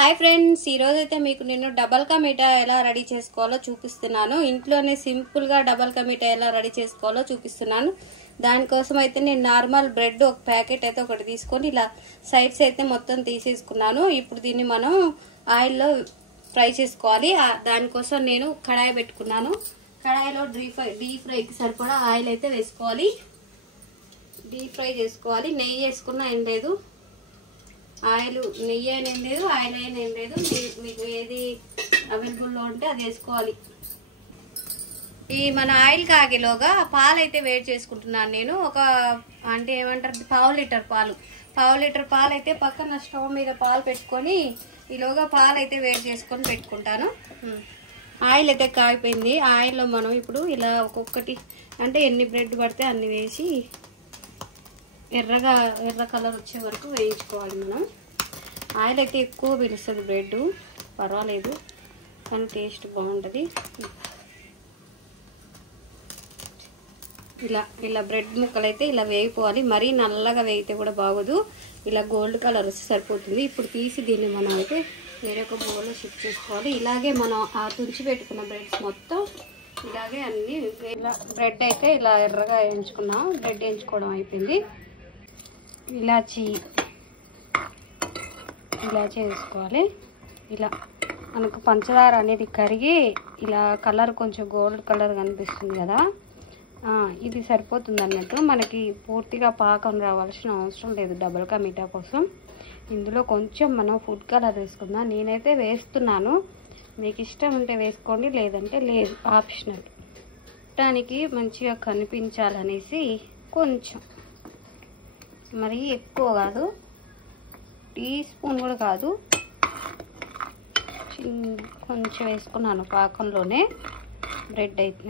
Hi friends, ఈరోజు అయితే మీకు నేను డబల్ కా మీఠా ఎలా రెడీ చేసుకోవాలో చూపిస్తున్నాను. ఇంట్లోనే సింపుల్గా డబల్ కా మీఠా ఎలా రెడీ చేసుకోవాలో చూపిస్తున్నాను. దానికోసం అయితే నేను నార్మల్ బ్రెడ్ ఒక ప్యాకెట్ అయితే ఒకటి తీసుకొని ఇలా సైడ్స్ అయితే మొత్తం తీసేసుకున్నాను. ఇప్పుడు దీన్ని మనం ఆయిల్లో ఫ్రై చేసుకోవాలి. దానికోసం నేను కడాయి పెట్టుకున్నాను. కడాయిలో డీప్ ఫ్రైకి సరిపడా ఆయిల్ అయితే వేసుకోవాలి. డీప్ ఫ్రై చేసుకోవాలి. నెయ్యి వేసుకున్నా ఏం లేదు, ఆయిల్ నెయ్యి అయినా ఏం లేదు, ఆయిల్ అయినా ఏం లేదు, మీకు ఏది అవైలబుల్లో ఉంటే అది వేసుకోవాలి. ఈ మన ఆయిల్ కాగేలోగా పాలు అయితే వేడి చేసుకుంటున్నాను నేను. ఒక అంటే ఏమంటారు, పావు లీటర్ పాలు అయితే పక్కన స్టవ్ మీద పాలు పెట్టుకొని ఈలోగా పాలు అయితే వేడి చేసుకొని పెట్టుకుంటాను. ఆయిల్ అయితే కాగిపోయింది. ఆయిల్లో మనం ఇప్పుడు ఇలా ఒక్కొక్కటి అంటే ఎన్ని బ్రెడ్ పడితే అన్ని వేసి ఎర్ర కలర్ వచ్చే వరకు వేయించుకోవాలి. మనం ఆయిల్ అయితే ఎక్కువ పిలుస్తుంది బ్రెడ్, పర్వాలేదు కానీ టేస్ట్ బాగుంటుంది. ఇలా బ్రెడ్ ముక్కలు అయితే ఇలా వేగిపోవాలి. మరీ నల్లగా వేగితే కూడా బాగోదు, ఇలా గోల్డ్ కలర్ వస్తే సరిపోతుంది. ఇప్పుడు తీసి దీన్ని మనం అయితే వేరొక బౌల్లో షిఫ్ట్ చేసుకోవాలి. ఇలాగే మనం ఆ తుంచి పెట్టుకున్న బ్రెడ్స్ మొత్తం ఇలాగే అన్ని ఇలా బ్రెడ్ అయితే ఇలా ఎర్రగా వేయించుకున్నాం. బ్రెడ్ వేయించుకోవడం అయిపోయింది. ఇలాచీ వేసుకోవాలి. ఇలా మనకు పంచదార అనేది కరిగి ఇలా కలర్ కొంచెం గోల్డ్ కలర్ కనిపిస్తుంది కదా, ఇది సరిపోతుంది అన్నట్టు. మనకి పూర్తిగా పాకం రావాల్సిన అవసరం లేదు డబల్ కా మీఠా కోసం. ఇందులో కొంచెం మనం ఫుడ్ కలర్ వేసుకుందాం. నేనైతే వేస్తున్నాను, మీకు ఇష్టం ఉంటే వేసుకోండి, లేదంటే లేదు, ఆప్షనల్. దానికి మంచిగా కనిపించాలనేసి కొంచెం, మరి ఎక్కువ కాదు, టీ స్పూన్ కూడా కాదు, కొంచెం వేసుకున్నాను పాకంలోనే. బ్రెడ్ అయితే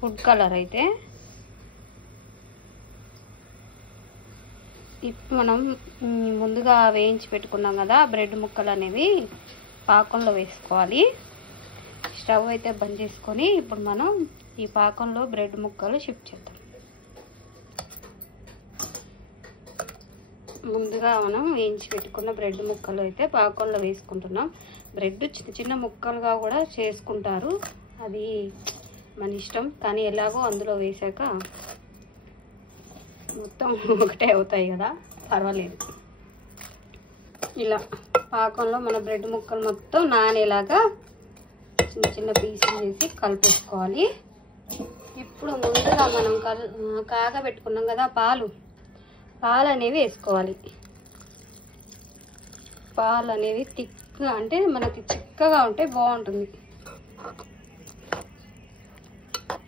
ఫుడ్ కలర్ అయితే ఇప్పుడు మనం ముందుగా వేయించి పెట్టుకున్నాం కదా బ్రెడ్ ముక్కలు అనేవి పాకంలో వేసుకోవాలి. స్టవ్ అయితే బంద్ చేసుకొని ఇప్పుడు మనం ఈ పాకంలో బ్రెడ్ ముక్కలు షిఫ్ట్ చేద్దాం. ముందుగా మనం వేయించి పెట్టుకున్న బ్రెడ్ ముక్కలు అయితే పాకంలో వేసుకుంటున్నాం. బ్రెడ్ చిన్న చిన్న ముక్కలుగా కూడా చేసుకుంటారు, అది మన ఇష్టం. కానీ ఎలాగో అందులో వేసాక మొత్తం ఒకటే అవుతాయి కదా, పర్వాలేదు. ఇలా పాకంలో మన బ్రెడ్ ముక్కలు మొత్తం నానేలాగా చిన్న చిన్న పీసులు చేసి కలిపేసుకోవాలి. ఇప్పుడు ముందుగా మనం కాగబెట్టుకున్నాం కదా పాలు అనేవి వేసుకోవాలి. పాలు అనేవి థిక్గా అంటే మనకి చిక్కగా ఉంటే బాగుంటుంది.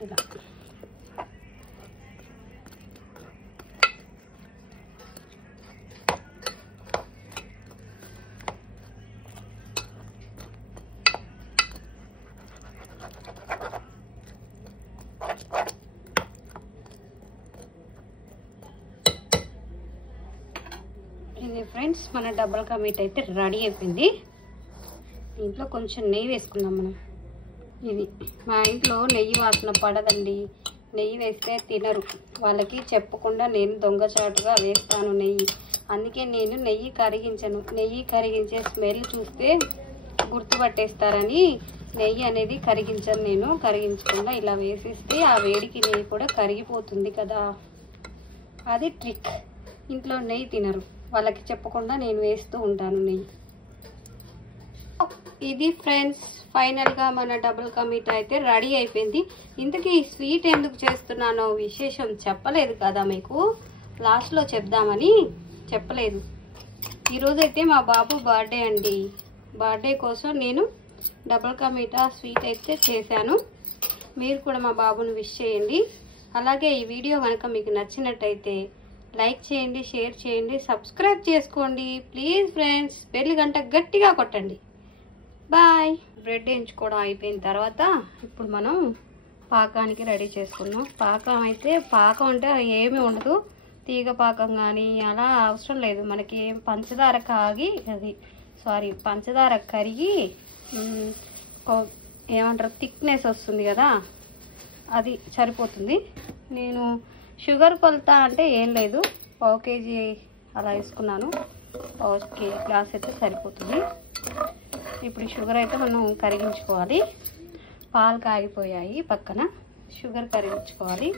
ఇలా ఇది ఫ్రెండ్స్, మన డబల్ కా మీఠా అయితే రెడీ అయిపోయింది. దీంట్లో కొంచెం నెయ్యి వేసుకుందాం మనం. ఇది మా ఇంట్లో నెయ్యి వాసన పడదండి, నెయ్యి వేస్తే తినరు. వాళ్ళకి చెప్పకుండా నేను దొంగచాటుగా వేస్తాను నెయ్యి. అందుకే నేను నెయ్యి కరిగించను. నెయ్యి కరిగించే స్మెల్ చూస్తే గుర్తుపట్టేస్తారని నెయ్యి అనేది కరిగించను. నేను కరిగించకుండా ఇలా వేసిస్తే ఆ వేడికి నెయ్యి కూడా కరిగిపోతుంది కదా, అది ట్రిక్. ఇంట్లో నెయ్యి తినరు, వాళ్ళకి చెప్పకుండా నేను వేస్తూ ఉంటాను నెయ్యి. ఇది ఫ్రెండ్స్, ఫైనల్గా మన డబుల్ కా మీఠా అయితే రెడీ అయిపోయింది. ఇంతకీ స్వీట్ ఎందుకు చేస్తున్నానో విశేషం చెప్పలేదు కదా మీకు, లాస్ట్లో చెప్దామని చెప్పలేదు. ఈరోజైతే మా బాబు బర్త్డే అండి. బర్త్డే కోసం నేను డబుల్ కా మీఠా స్వీట్ అయితే చేశాను. మీరు కూడా మా బాబుని విష్ చేయండి. అలాగే ఈ వీడియో కనుక మీకు నచ్చినట్టయితే లైక్ చేయండి, షేర్ చేయండి, సబ్స్క్రైబ్ చేసుకోండి ప్లీజ్ ఫ్రెండ్స్. బెల్ గంట గట్టిగా కొట్టండి. బాయ్. బ్రెడ్ వేయించుకోవడం అయిపోయిన తర్వాత ఇప్పుడు మనం పాకానికి రెడీ చేసుకున్నాం. పాకం అంటే ఏమీ ఉండదు, తీగ పాకం కానీ అలా అవసరం లేదు. మనకి పంచదార కరిగి ఏమంటారు థిక్నెస్ వస్తుంది కదా, అది సరిపోతుంది. నేను షుగర్ కొలత అంటే ఏం లేదు, 1 kg అలా వేసుకున్నాను. ఓకే, గ్లాస్ అయితే సరిపోతుంది. ఇప్పుడు షుగర్ అయితే మనం కరిగించుకోవాలి. పాలు కాగిపోయాయి, పక్కన షుగర్ కరిగించుకోవాలి.